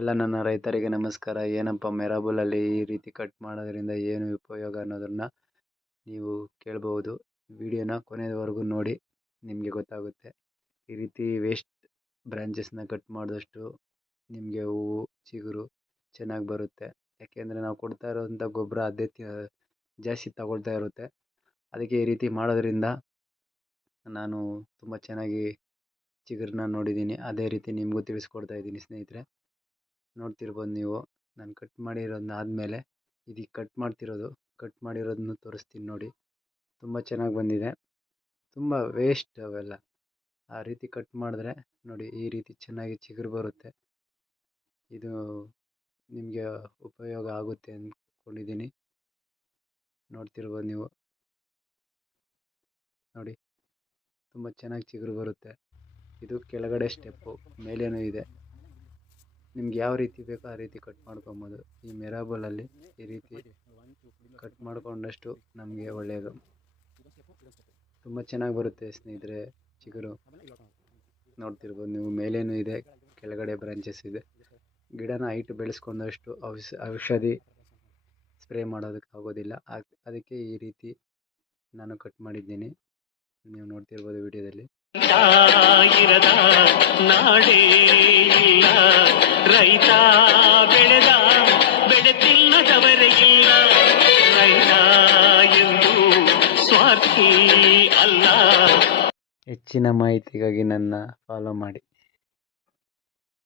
ಎಲ್ಲ ನನ್ನ ರೈತರಿಗೆ ನಮಸ್ಕಾರ. ಏನಪ್ಪ ಮೆರಾಬಲಲ್ಲಿ ಈ ರೀತಿ ಕಟ್ ಮಾಡೋದ್ರಿಂದ ಏನು ಉಪಯೋಗ ಅನ್ನೋದನ್ನು ನೀವು ಕೇಳಬಹುದು. ವಿಡಿಯೋನ ಕೊನೆಯವರೆಗೂ ನೋಡಿ, ನಿಮಗೆ ಗೊತ್ತಾಗುತ್ತೆ. ಈ ರೀತಿ ವೇಸ್ಟ್ ಬ್ರ್ಯಾಂಚಸ್ನ ಕಟ್ ಮಾಡಿದಷ್ಟು ನಿಮಗೆ ಹೂವು, ಚಿಗುರು ಚೆನ್ನಾಗಿ ಬರುತ್ತೆ. ಯಾಕೆಂದರೆ ನಾವು ಕೊಡ್ತಾ ಇರೋಂಥ ಗೊಬ್ಬರ ಅದೇ ಜಾಸ್ತಿ ತಗೊಳ್ತಾ ಇರುತ್ತೆ. ಅದಕ್ಕೆ ಈ ರೀತಿ ಮಾಡೋದ್ರಿಂದ ನಾನು ತುಂಬ ಚೆನ್ನಾಗಿ ಚಿಗುರನ್ನ ನೋಡಿದ್ದೀನಿ. ಅದೇ ರೀತಿ ನಿಮಗೂ ತಿಳಿಸ್ಕೊಡ್ತಾ ಇದ್ದೀನಿ ಸ್ನೇಹಿತರೆ. ನೋಡ್ತಿರ್ಬೋದು ನೀವು. ನಾನು ಕಟ್ ಮಾಡಿರೋದನ್ನ ಆದಮೇಲೆ ಇದೀಗ ಕಟ್ ಮಾಡ್ತಿರೋದು ಕಟ್ ಮಾಡಿರೋದನ್ನು ತೋರಿಸ್ತೀನಿ ನೋಡಿ. ತುಂಬ ಚೆನ್ನಾಗಿ ಬಂದಿದೆ. ತುಂಬ ವೇಸ್ಟ್ ಅವೆಲ್ಲ. ಆ ರೀತಿ ಕಟ್ ಮಾಡಿದ್ರೆ ನೋಡಿ ಈ ರೀತಿ ಚೆನ್ನಾಗಿ ಚಿಗುರು ಬರುತ್ತೆ. ಇದು ನಿಮಗೆ ಉಪಯೋಗ ಆಗುತ್ತೆ ಅಂದ್ಕೊಂಡಿದ್ದೀನಿ ನೋಡ್ತಿರ್ಬೋದು ನೀವು. ನೋಡಿ. ತುಂಬ ಚೆನ್ನಾಗಿ ಚಿಗುರು ಬರುತ್ತೆ. ಇದು ಕೆಳಗಡೆ ಸ್ಟೆಪ್ಪು ಮೇಲೇನೂ ಇದೆ. ನಿಮ್ಗೆ ಯಾವ ರೀತಿ ಬೇಕೋ ಆ ರೀತಿ ಕಟ್ ಮಾಡ್ಕೊಬೋದು. ಈ ಮೆರಾಬಲಲ್ಲಿ ಈ ರೀತಿ ಕಟ್ ಮಾಡಿಕೊಂಡಷ್ಟು ನಮಗೆ ಒಳ್ಳೆಯದು ತುಂಬ ಚೆನ್ನಾಗಿ ಬರುತ್ತೆ ಸ್ನೇಹಿತರೆ, ಚಿಗುರು. ನೋಡ್ತಿರ್ಬೋದು ನೀವು ಮೇಲೇನೂ ಇದೆ, ಕೆಳಗಡೆ ಬ್ರಾಂಚಸ್ ಇದೆ. ಗಿಡನ ಹೈಟ್ ಬೆಳೆಸ್ಕೊಂಡಷ್ಟು ಔಷ, ಔಷಧಿ ಸ್ಪ್ರೇ ಮಾಡೋದಕ್ಕೆ ಆಗೋದಿಲ್ಲ. ಅದಕ್ಕೆ ಈ ರೀತಿ ನಾನು ಕಟ್ ಮಾಡಿದ್ದೀನಿ. ನೀವು ನೋಡ್ತಿರ್ಬೋದು ವಿಡಿಯೋದಲ್ಲಿ. ರೈತ ಬೆಳೆದ ಬೆಳೆ ತಿನ್ನದವರೇ ಇಲ್ಲ. ರೈತ ಎಂದು ಸ್ವಾರ್ಥಿ ಅಲ್ಲ. ಹೆಚ್ಚಿನ ಮಾಹಿತಿಗಾಗಿ ನನ್ನ ಫಾಲೋ ಮಾಡಿ.